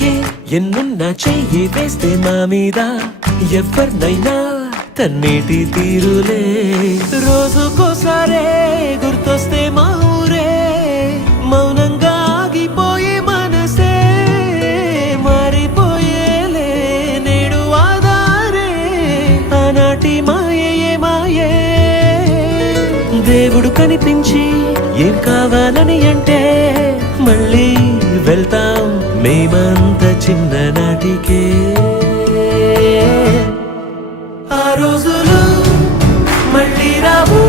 నాటికే ఎన్నున్నా చెయ్యి వేస్తే మా మీద ఎవరినైనా తన్నేటి తీరులే రోజుకోసారే గుర్తొస్తే మా ఊరే మౌనంగా ఆగిపోయే మనసే మారిపోయేలే నేడు ఆధారే ఆనాటి మాయే మాయే దేవుడు కనిపించి ఏం కావాలని అంటే మళ్ళీ వెళ్తాం మేమంత చిన్ననాటికే ఆ రోజులు మళ్ళీ రావు.